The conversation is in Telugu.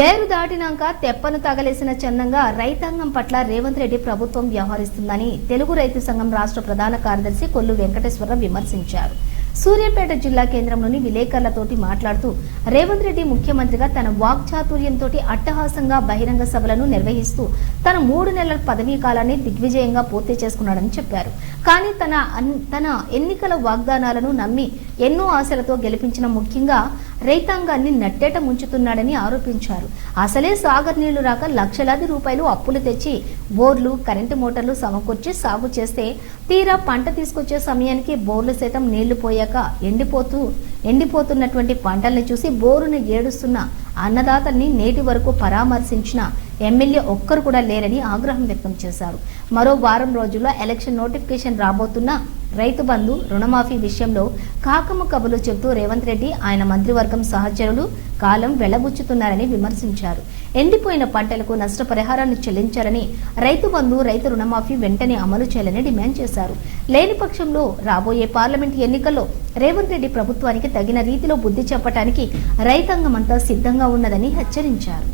ఏరు దాటినాక తెప్పను తగలేసిన చందంగా రైతాంగం పట్ల రేవంత్ రెడ్డి ప్రభుత్వం వ్యవహరిస్తుందని తెలుగు రైతు సంఘం రాష్ట్ర ప్రధాన కార్యదర్శి కొల్లు వెంకటేశ్వరరావు విమర్శించారు. సూర్యాపేట జిల్లా కేంద్రంలోని విలేకరులతోటి మాట్లాడుతూ రేవంత్ రెడ్డి ముఖ్యమంత్రిగా తన వాక్చాతుర్యంతో అట్టహాసంగా బహిరంగ సభలను నిర్వహిస్తూ తన మూడు నెలల పదవీ కాలాన్ని దిగ్విజయంగా పూర్తి చేసుకున్నాడని చెప్పారు. కానీ తన తన ఎన్నికల వాగ్దానాలను నమ్మి ఎన్నో ఆశలతో గెలిపించిన ముఖ్యంగా రైతాంగాన్ని నట్టేట ముంచుతున్నాడని ఆరోపించారు. అసలే సాగర్ నీళ్ళు రాక లక్షలాది రూపాయలు అప్పులు తెచ్చి బోర్లు కరెంటు మోటార్లు సమకూర్చి సాగు చేస్తే తీరా పంట తీసుకొచ్చే సమయానికి బోర్లు సైతం నీళ్ళు పోయాక ఎండిపోతూ ఎండిపోతున్నటువంటి పంటల్ని చూసి బోరును ఏడుస్తున్న అన్నదాతల్ని నేటి వరకు పరామర్శించిన ఎమ్మెల్యే ఒక్కరు కూడా లేరని ఆగ్రహం వ్యక్తం చేశారు. మరో వారం రోజుల్లో ఎలక్షన్ నోటిఫికేషన్ రాబోతున్న రైతు బంధు రుణమాఫీ విషయంలో కాకము కబులు చెబుతూ రేవంత్ రెడ్డి ఆయన మంత్రివర్గం సహచరులు కాలం వెళ్ళబుచ్చుతున్నారని విమర్శించారు. ఎండిపోయిన పంటలకు నష్టపరిహారాన్ని చెల్లించాలని రైతు బంధు రైతు రుణమాఫీ వెంటనే అమలు చేయాలని డిమాండ్ చేశారు. లేని పక్షంలో రాబోయే పార్లమెంట్ ఎన్నికల్లో రేవంత్ రెడ్డి ప్రభుత్వానికి తగిన రీతిలో బుద్ధి చెప్పడానికి రైతాంగమంతా సిద్ధంగా ఉన్నదని హెచ్చరించారు.